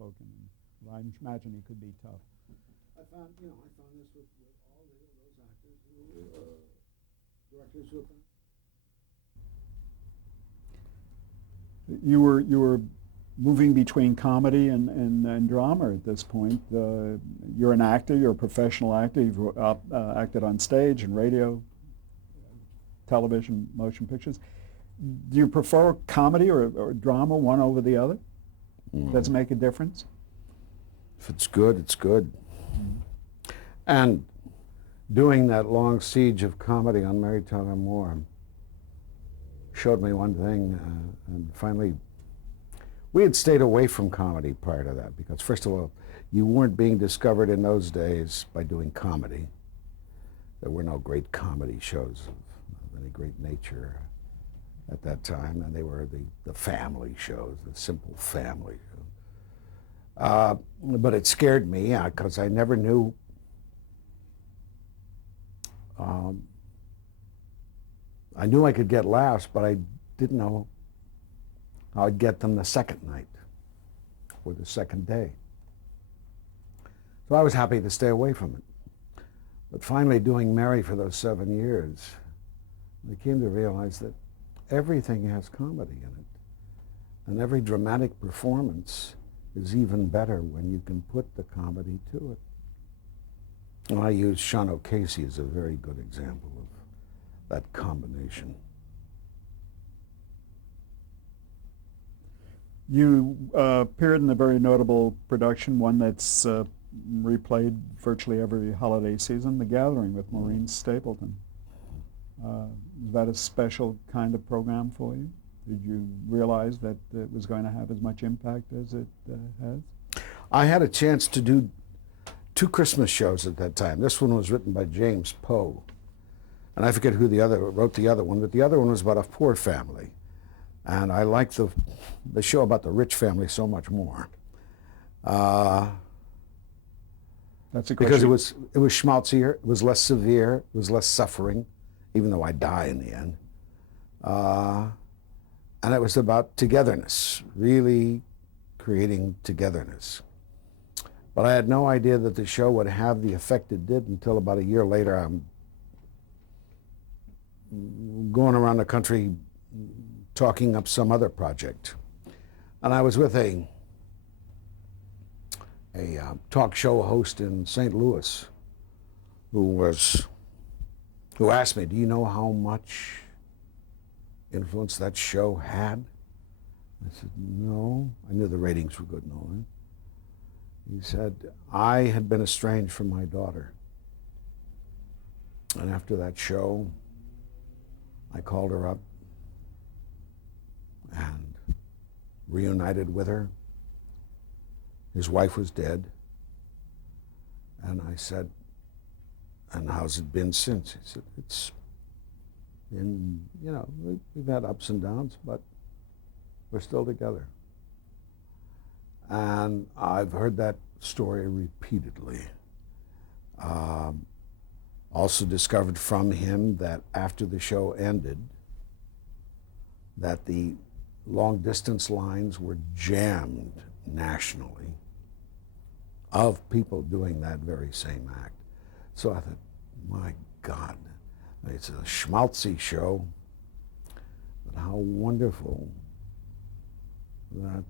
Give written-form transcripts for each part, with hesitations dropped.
outspoken. And I imagine he could be tough. I found this with all those actors who, directors who have been. You were moving between comedy and drama at this point. You're an actor. You're a professional actor. You've acted on stage and radio, television, motion pictures. Do you prefer comedy or drama, one over the other? Does it make a difference? If it's good, it's good. And doing that long siege of comedy on Mary Tyler Moore showed me one thing, and finally, we had stayed away from comedy prior to that because, first of all, you weren't being discovered in those days by doing comedy. There were no great comedy shows of any great nature at that time, and they were the family shows, the simple family shows. But it scared me because I never knew I knew I could get laughs, but I didn't know how I'd get them the second night or the second day. So I was happy to stay away from it. But finally, doing Mary for those 7 years, I came to realize that everything has comedy in it. And every dramatic performance is even better when you can put the comedy to it. And I use Sean O'Casey as a very good example of that combination. You appeared in a very notable production, one that's replayed virtually every holiday season, The Gathering with Maureen Stapleton. Is that a special kind of program for you? Did you realize that it was going to have as much impact as it has? I had a chance to do 2 Christmas shows at that time. This one was written by James Poe, and I forget who wrote the other one, but the other one was about a poor family. And I liked the show about the rich family so much more. That's a because it was schmaltzier, it was less severe, it was less suffering, even though I die in the end. And it was about togetherness, really creating togetherness. But I had no idea that the show would have the effect it did until about a year later. I'm going around the country talking up some other project. And I was with a talk show host in St. Louis who asked me, do you know how much influence that show had? I said, no. I knew the ratings were good and all that. He said, I had been estranged from my daughter. And after that show, I called her up and reunited with her. His wife was dead. And I said, and how's it been since? He said, it's been, we've had ups and downs, but we're still together. And I've heard that story repeatedly. Also discovered from him that after the show ended, that the long distance lines were jammed nationally of people doing that very same act. So I thought, my God, it's a schmaltzy show, but how wonderful that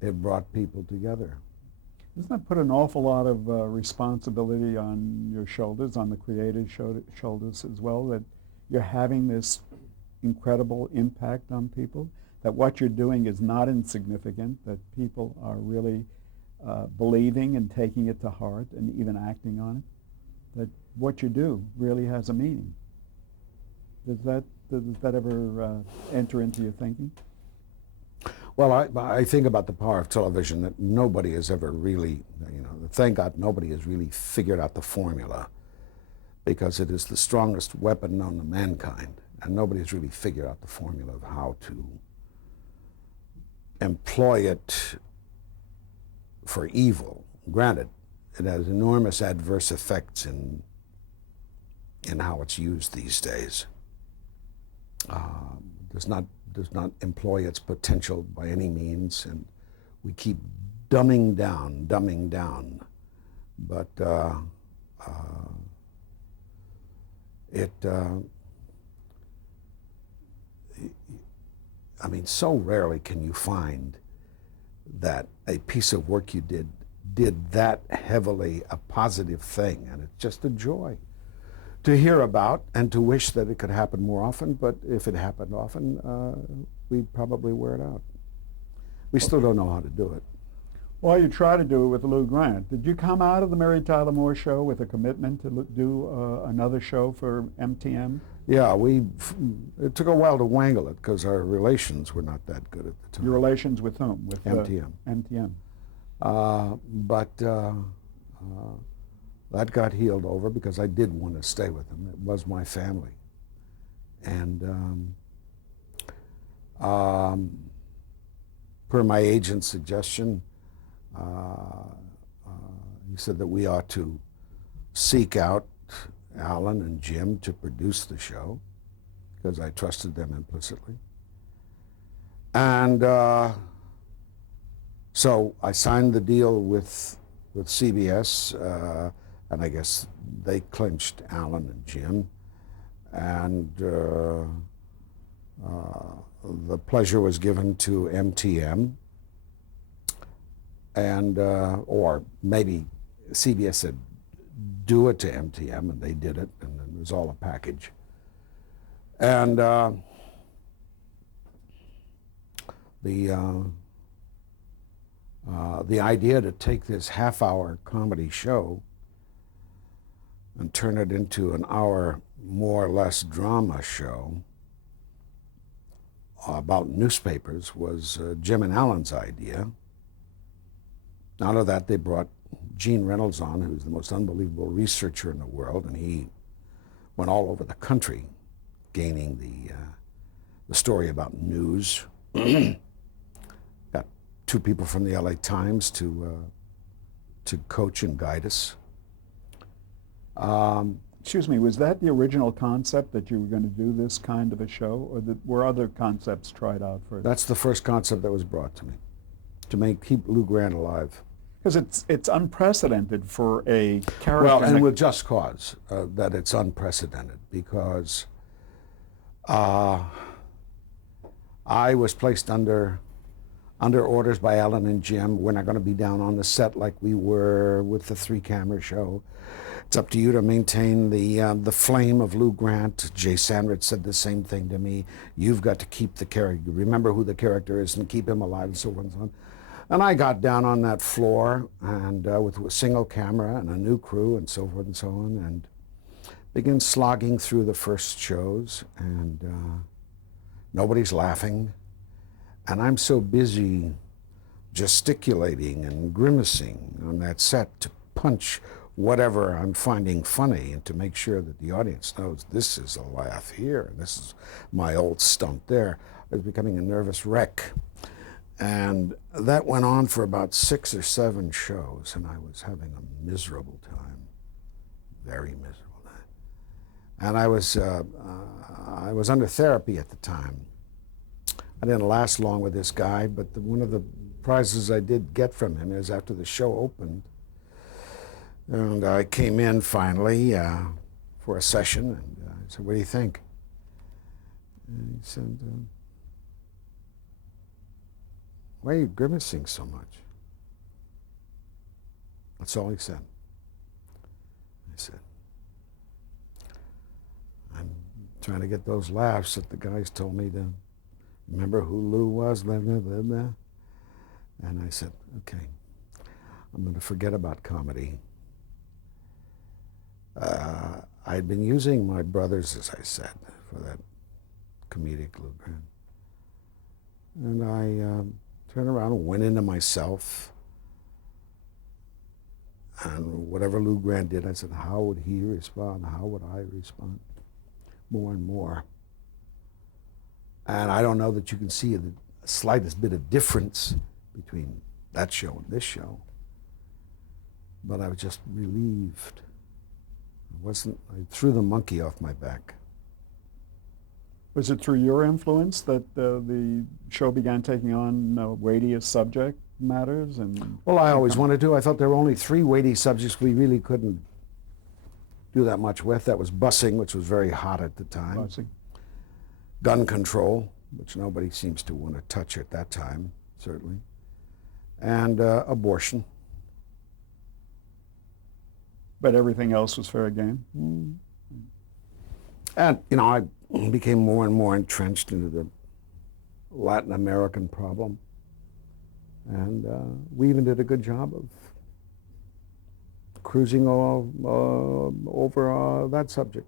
it brought people together. Doesn't that put an awful lot of responsibility on your shoulders, on the creator's shoulders as well, that you're having this incredible impact on people, that what you're doing is not insignificant, that people are really believing and taking it to heart and even acting on it, that what you do really has a meaning? Does that ever enter into your thinking? Well, I think about the power of television, that nobody has ever really, thank God nobody has really figured out the formula, because it is the strongest weapon known to mankind, and nobody has really figured out the formula of how to employ it for evil. Granted, it has enormous adverse effects in how it's used these days. Does not employ its potential by any means, and we keep dumbing down. But I mean, so rarely can you find that a piece of work you did that heavily a positive thing, and it's just a joy to hear about and to wish that it could happen more often. But if it happened often, we'd probably wear it out. We still don't know how to do it. Well, you try to do it with Lou Grant. Did you come out of the Mary Tyler Moore Show with a commitment to do another show for MTM? Yeah, it took a while to wangle it because our relations were not that good at the time. Your relations with whom? With MTM. MTM. But that got healed over because I did want to stay with them. It was my family. And per my agent's suggestion, he said that we ought to seek out Alan and Jim to produce the show because I trusted them implicitly. And so I signed the deal with CBS, and I guess they clinched Alan and Jim. And the pleasure was given to MTM. And, or maybe CBS said, do it to MTM, and they did it, and it was all a package. And the idea to take this half-hour comedy show and turn it into an hour more or less drama show about newspapers was Jim and Alan's idea. Out of that, they brought Gene Reynolds on, who's the most unbelievable researcher in the world, and he went all over the country gaining the story about news. Got two people from the LA Times to coach and guide us. Excuse me, was that the original concept that you were going to do this kind of a show, or were other concepts tried out first? That's the first concept that was brought to me, to keep Lou Grant alive. Because it's unprecedented for a character. Well, and with just cause that it's unprecedented, because I was placed under orders by Alan and Jim. We're not going to be down on the set like we were with the 3-camera show. It's up to you to maintain the flame of Lou Grant. Jay Sandrich said the same thing to me. You've got to keep the character, remember who the character is, and keep him alive, and so on and so on. And I got down on that floor and with a single camera and a new crew and so forth and so on, and began slogging through the first shows, and nobody's laughing. And I'm so busy gesticulating and grimacing on that set to punch whatever I'm finding funny and to make sure that the audience knows this is a laugh here and this is my old stunt there. I was becoming a nervous wreck. And that went on for about 6 or 7 shows, and I was having a miserable time, very miserable time. And I was under therapy at the time. I didn't last long with this guy, but one of the prizes I did get from him is after the show opened, and I came in finally for a session, and I said, "What do you think?" And he said, "Why are you grimacing so much?" That's all he said. I said, "I'm trying to get those laughs that the guys told me to remember who Lou was, blah, blah, blah, blah." And I said, "Okay, I'm going to forget about comedy." I'd been using my brothers, as I said, for that comedic Lou Grant. And I turned around and went into myself. And whatever Lou Grant did, I said, how would he respond? How would I respond? More and more. And I don't know that you can see the slightest bit of difference between that show and this show. But I was just relieved. I threw the monkey off my back. Was it through your influence that the show began taking on a weightier subject, matters? And Well, I always wanted to. I thought there were only three weighty subjects we really couldn't do that much with. That was busing, which was very hot at the time. Busing. Gun control, which nobody seems to want to touch at that time, certainly. And abortion. But everything else was fair game? And, you know, I became more and more entrenched into the Latin American problem. And we even did a good job of cruising over that subject.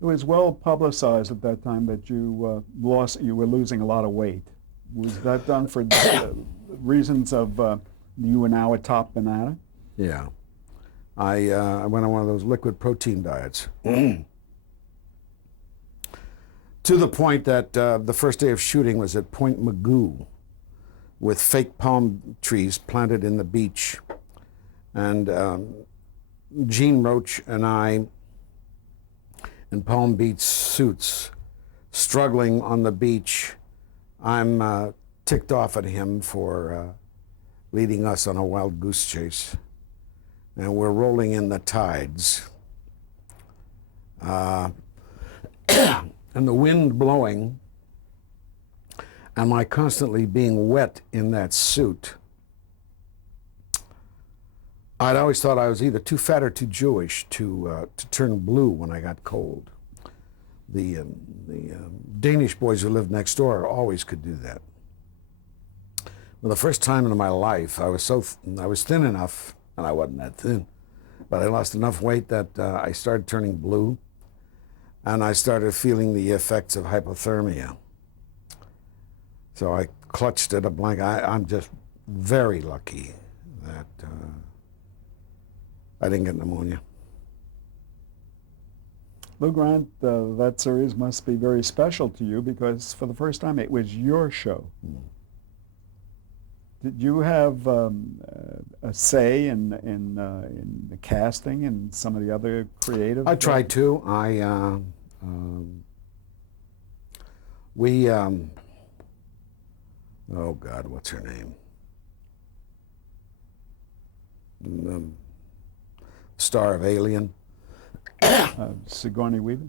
It was well publicized at that time that you were losing a lot of weight. Was that done for reasons of you were now a top banana? Yeah. I went on one of those liquid protein diets. To the point that the first day of shooting was at Point Magoo with fake palm trees planted in the beach. And Gene Roach and I, in Palm Beach suits, struggling on the beach. I'm ticked off at him for leading us on a wild goose chase. And we're rolling in the tides. And the wind blowing, and my constantly being wet in that suit. I'd always thought I was either too fat or too Jewish to turn blue when I got cold. The Danish boys who lived next door always could do that. Well, the first time in my life, I was thin enough, and I wasn't that thin, but I lost enough weight that I started turning blue, and I started feeling the effects of hypothermia. So I clutched at a blanket. I'm just very lucky that I didn't get pneumonia. Lou Grant, that series must be very special to you because for the first time it was your show. Did you have a say in the casting and some of the other creative? I tried to. Oh God, what's her name? Star of Alien. Sigourney Weaver?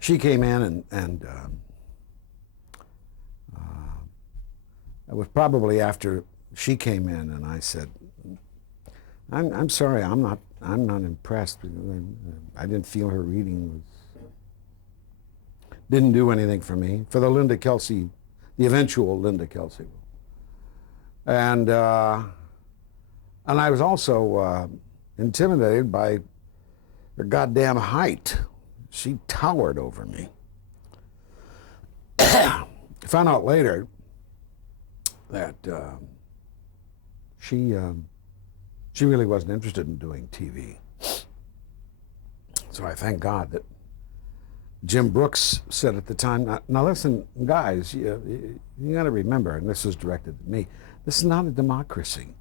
She came in and it was probably after she came in, and I said, I'm sorry, I'm not impressed. I didn't feel her reading didn't do anything for me, for the Linda Kelsey, the eventual Linda Kelsey. And I was also intimidated by her goddamn height. She towered over me. I found out later that she really wasn't interested in doing TV. So I thank God that Jim Brooks said at the time, now listen, guys, you got to remember, and this was directed at me, this is not a democracy.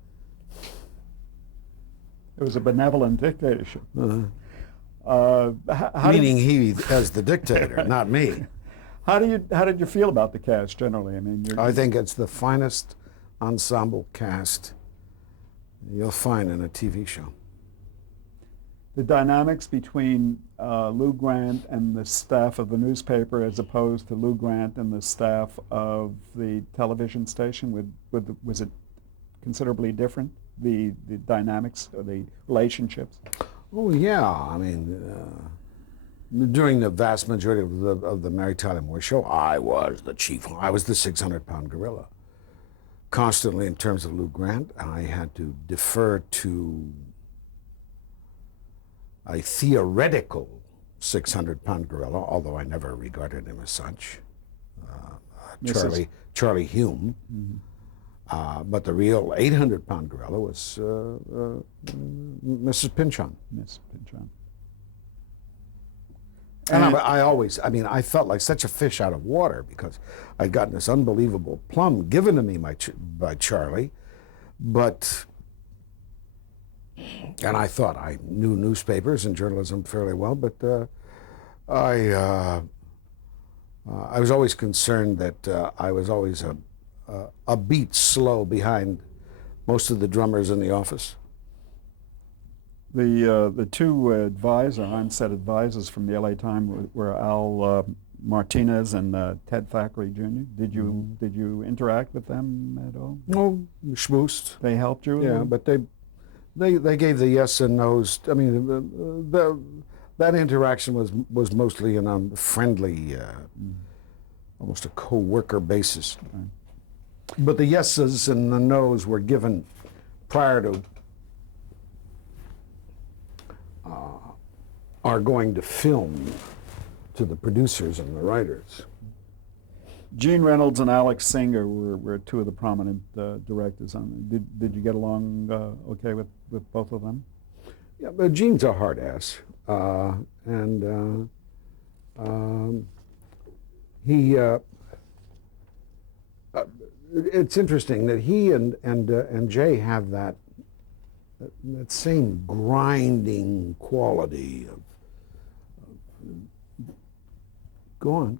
It was a benevolent dictatorship. Meaning he as the dictator, not me. How did you feel about the cast generally? I mean, I think it's the finest ensemble cast you'll find in a TV show. The dynamics between Lou Grant and the staff of the newspaper as opposed to Lou Grant and the staff of the television station, was it considerably different, the dynamics or the relationships? Oh yeah, I mean, during the vast majority of the Mary Tyler Moore Show, I was the chief. I was the 600-pound gorilla. Constantly, in terms of Lou Grant, I had to defer to a theoretical 600-pound gorilla, although I never regarded him as such, Charlie Hume. Mm-hmm. But the real 800-pound gorilla was Mrs. Pynchon. Miss Pynchon. And I felt like such a fish out of water because I'd gotten this unbelievable plum given to me by Charlie, and I thought I knew newspapers and journalism fairly well, but I was always concerned that I was always a a beat slow behind most of the drummers in the office. The two on-set advisors from the LA Times were Al Martinez and Ted Thackeray Jr. Did you interact with them at all? No, schmoosed. They helped you? Yeah, but they gave the yes and no's. I mean, that interaction was mostly on a friendly, almost a co-worker basis. Right. But the yeses and the no's were given prior to our going to film to the producers and the writers. Gene Reynolds and Alex Singer were two of the prominent directors on it. Did you get along okay with both of them? Yeah, but Gene's a hard ass, and he. It's interesting that he and Jay have that same grinding quality of go on.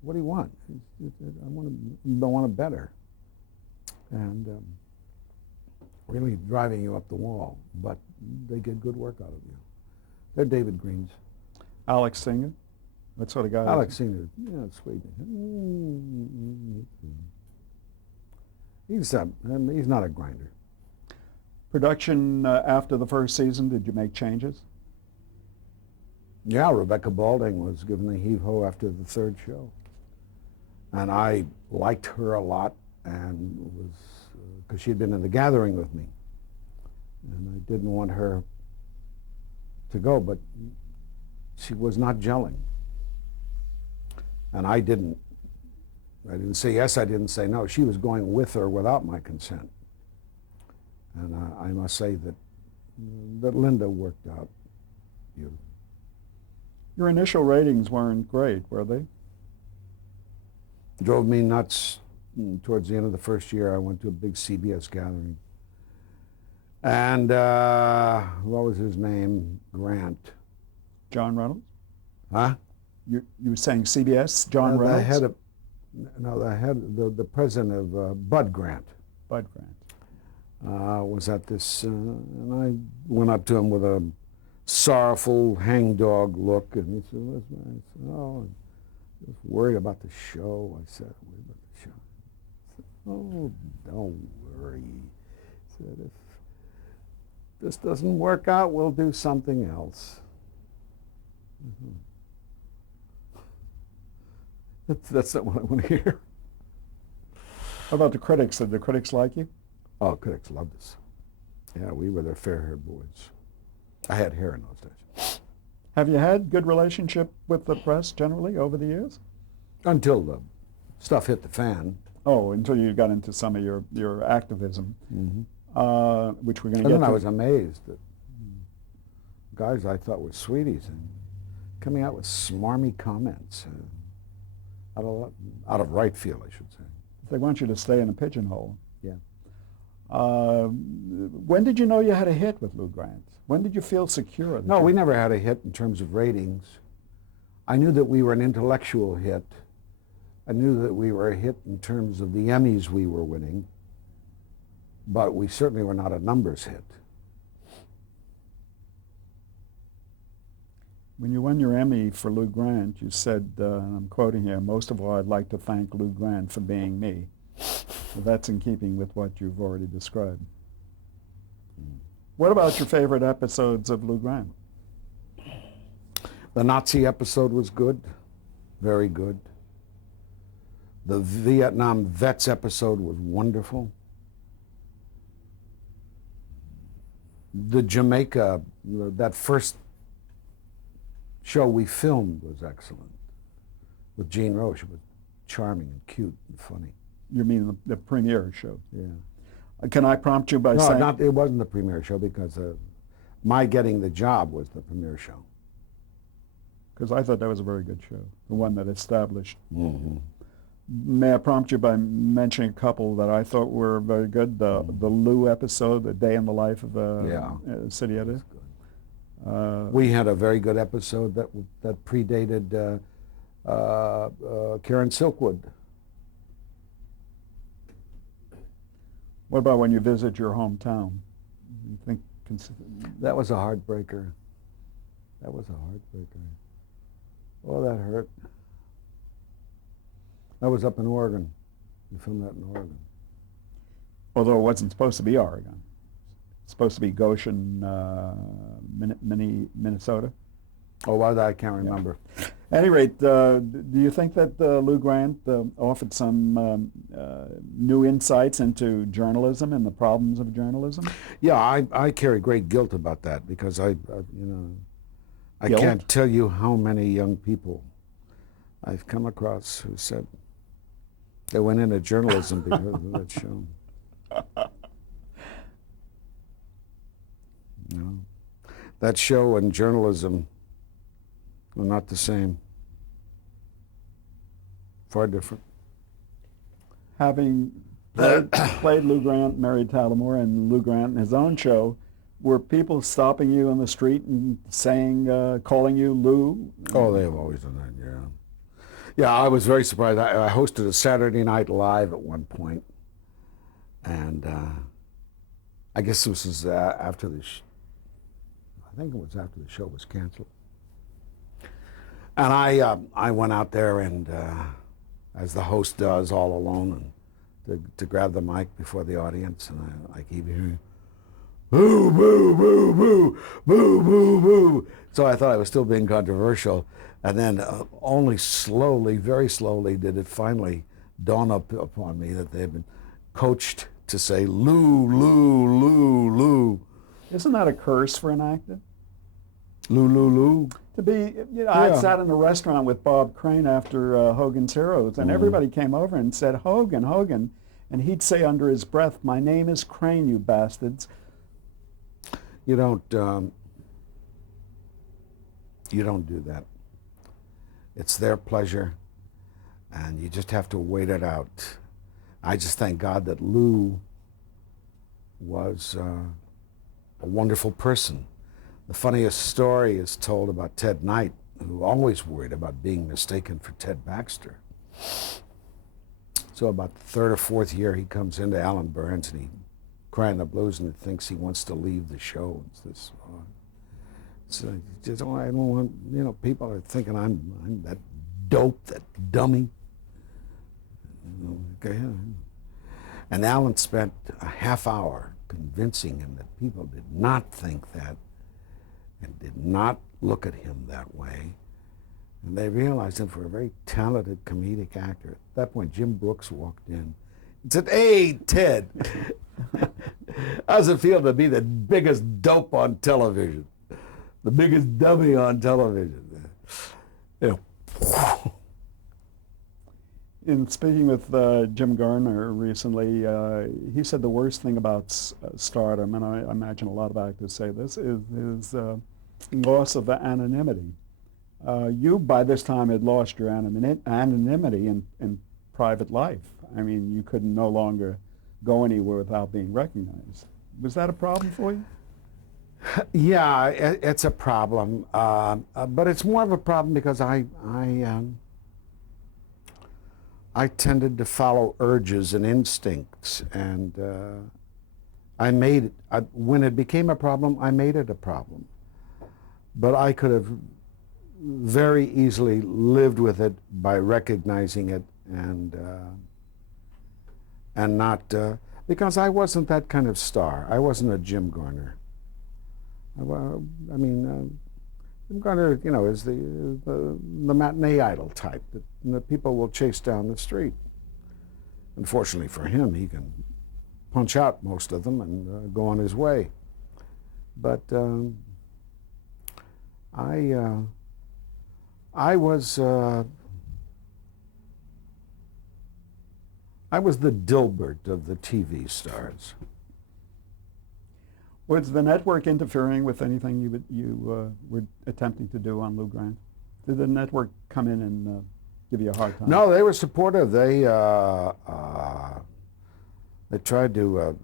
What do you want? I want it better, and really driving you up the wall. But they get good work out of you. They're David Greens. Alex Singer? What sort of guy? Alex Singer, yeah, sweet. He's not a grinder. Production after the first season, did you make changes? Yeah, Rebecca Balding was given the heave-ho after the third show. And I liked her a lot, and was because she had been in The Gathering with me. And I didn't want her to go, but she was not gelling. And I didn't say yes, I didn't say no. She was going with or without my consent. And I must say that Linda worked out beautifully. Your initial ratings weren't great, were they? Drove me nuts. Towards the end of the first year, I went to a big CBS gathering. And what was his name? Grant. John Reynolds? Huh? You were saying CBS, John Reynolds? The president of Bud Grant. Bud Grant. Was at this, and I went up to him with a sorrowful hangdog look, and he said, "What's my?" I said, "Oh, I'm just worried about the show." I said, "Worried about the show?" I said, "Oh, don't worry." He said, "If this doesn't work out, we'll do something else." That's not what I want to hear. How about the critics? Did the critics like you? Oh, critics loved us. Yeah, we were their fair-haired boys. I had hair in those days. Have you had good relationship with the press generally over the years? Until the stuff hit the fan. Oh, until you got into some of your activism, which we're going to get And then to. I was amazed that guys I thought were sweeties and coming out with smarmy comments. Out of right field, I should say. They want you to stay in a pigeonhole. Yeah. When did you know you had a hit with Lou Grant? When did you feel secure? No, we never had a hit in terms of ratings. I knew that we were an intellectual hit. I knew that we were a hit in terms of the Emmys we were winning, but we certainly were not a numbers hit. When you won your Emmy for Lou Grant, you said, and I'm quoting here, "Most of all, I'd like to thank Lou Grant for being me." Well, that's in keeping with what you've already described. What about your favorite episodes of Lou Grant? The Nazi episode was good, very good. The Vietnam Vets episode was wonderful. The Jamaica, that first show we filmed was excellent. With Jean Roche, it was charming and cute and funny. You mean the premiere show? Yeah. Can I prompt you by No, saying... it wasn't the premiere show because my getting the job was the premiere show. Because I thought that was a very good show, the one that established. Mm-hmm. May I prompt you by mentioning a couple that I thought were very good? The Lou episode, The Day in the Life of a City Editor. We had a very good episode that predated Karen Silkwood. What about when you visit your hometown? You think That was a heartbreaker. That was a heartbreaker. Oh, that hurt. I was up in Oregon. We filmed that in Oregon. although it wasn't supposed to be Oregon, it's supposed to be Goshen, Minnesota. Oh, well, I can't remember. At any rate, do you think that Lou Grant offered some new insights into journalism and the problems of journalism? Yeah, I carry great guilt about that because I Guilt? can't tell you how many young people I've come across who said they went into journalism because of that show. No, that show and journalism are not the same. Far different. Having played Lou Grant, married Talamore, and Lou Grant in his own show, were people stopping you on the street and saying, calling you Lou? Oh, they have always done that, yeah. Yeah, I was very surprised. I hosted a Saturday Night Live at one point, and I guess this was after the I think it was after the show was canceled. And I went out there and, as the host does, all alone, and to grab the mic before the audience, and I keep hearing, boo, boo, boo, boo, boo, boo, boo. So I thought I was still being controversial. And then only slowly, very slowly, did it finally dawn upon me that they had been coached to say, Lou, Lou, Lou, Lou. Isn't that a curse for an actor? Lou, Lou, Lou. To be, I sat in a restaurant with Bob Crane after Hogan's Heroes, and everybody came over and said, Hogan, Hogan. And he'd say under his breath, my name is Crane, you bastards. You don't do that. It's their pleasure, and you just have to wait it out. I just thank God that Lou was a wonderful person. The funniest story is told about Ted Knight, who always worried about being mistaken for Ted Baxter. So about the third or fourth year, he comes into Alan Burns, and he crying the blues, and he thinks he wants to leave the show. It's this. So just, I don't want, people are thinking I'm that dope, that dummy. Okay. And Alan spent a half hour convincing him that people did not think that and did not look at him that way. And they realized him for a very talented comedic actor. At that point, Jim Brooks walked in and said, hey, Ted, how does it feel to be the biggest dope on television? The biggest dummy on television. In speaking with Jim Garner recently, he said the worst thing about stardom, and I imagine a lot of actors say this, is loss of anonymity. You, by this time, had lost your anonymity in private life. I mean, you could no longer go anywhere without being recognized. Was that a problem for you? Yeah, it's a problem, but it's more of a problem because I tended to follow urges and instincts, and when it became a problem, I made it a problem. But I could have very easily lived with it by recognizing it and not, because I wasn't that kind of star. I wasn't a Jim Garner. Jim Garner, is the matinee idol type that people will chase down the street. Unfortunately for him, he can punch out most of them and go on his way. But I was the Dilbert of the TV stars. Was the network interfering with anything you were attempting to do on Lou Grant? Did the network come in and give you a hard time? No, they were supportive. They tried to.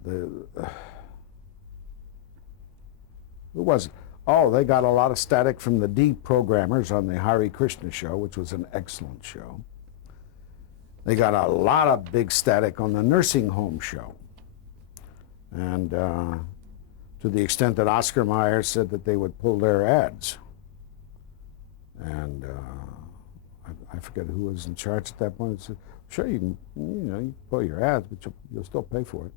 Who was it? Oh, they got a lot of static from the deprogrammers on the Hare Krishna show, which was an excellent show. They got a lot of big static on the nursing home show. And to the extent that Oscar Mayer said that they would pull their ads. And I forget who was in charge at that point. He said, sure, you can, you can pull your ads, but you'll still pay for it.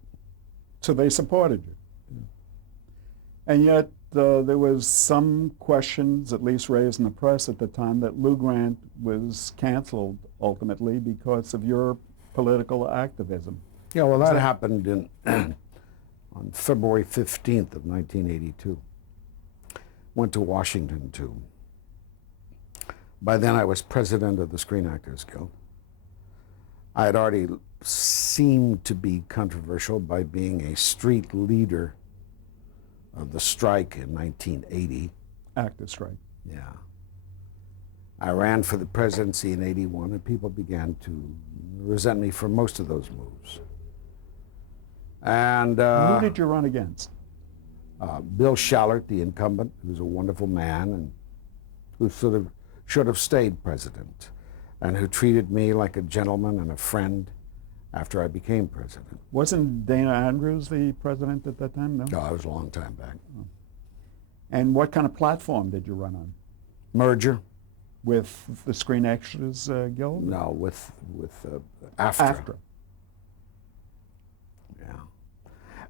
So they supported you. Yeah. And yet there was some questions, at least raised in the press at the time, that Lou Grant was canceled ultimately because of your political activism. Yeah, well, that happened in on February 15th of 1982. Went to Washington too. By then I was president of the Screen Actors Guild. I had already seemed to be controversial by being a street leader of the strike in 1980. Actor strike. Yeah. I ran for the presidency in 81, and people began to resent me for most of those moves. And who did you run against? Bill Shallert, the incumbent, who's a wonderful man and who sort of should have stayed president, and who treated me like a gentleman and a friend after I became president. Wasn't Dana Andrews the president at that time? No? No, I was a long time back. Oh. And what kind of platform did you run on? Merger? With the Screen Extras Guild? No, with AFTRA. AFTRA. Yeah.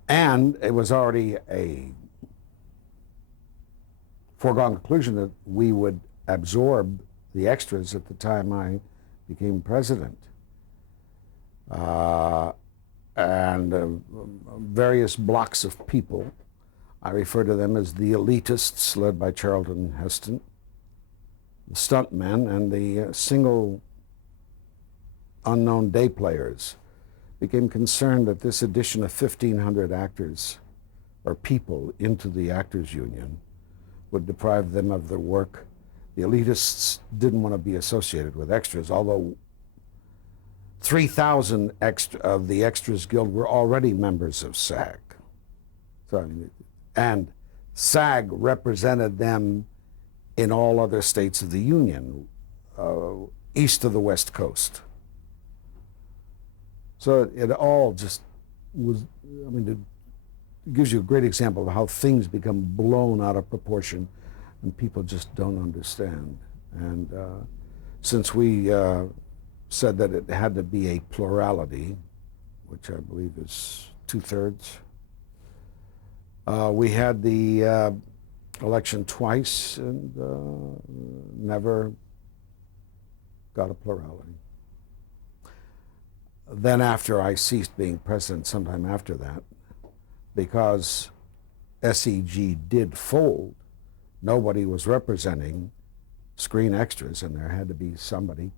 And it was already a foregone conclusion that we would absorb the extras at the time I became president. And various blocks of people, I refer to them as the elitists led by Charlton Heston, the stuntmen, and the single unknown day players, became concerned that this addition of 1,500 actors or people into the Actors Union would deprive them of their work. The elitists didn't want to be associated with extras, although 3,000 of the Extras Guild were already members of SAG. So, and SAG represented them in all other states of the Union, east of the West Coast. So it all just was, I mean, it gives you a great example of how things become blown out of proportion and people just don't understand. And since we said that it had to be a plurality, which I believe is 2/3, we had the election twice and never got a plurality. Then after I ceased being president, sometime after that, because SEG did fold, nobody was representing Screen Extras, and there had to be somebody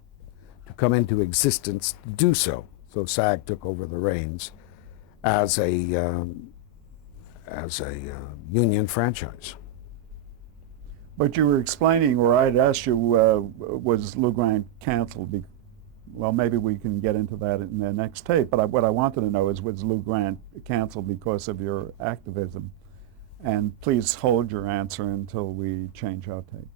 to come into existence to do so. So SAG took over the reins as a union franchise. But you were explaining, or I'd asked you, was Lou Grant canceled? Well, maybe we can get into that in the next tape, but what I wanted to know is, was Lou Grant canceled because of your activism? And please hold your answer until we change our tape.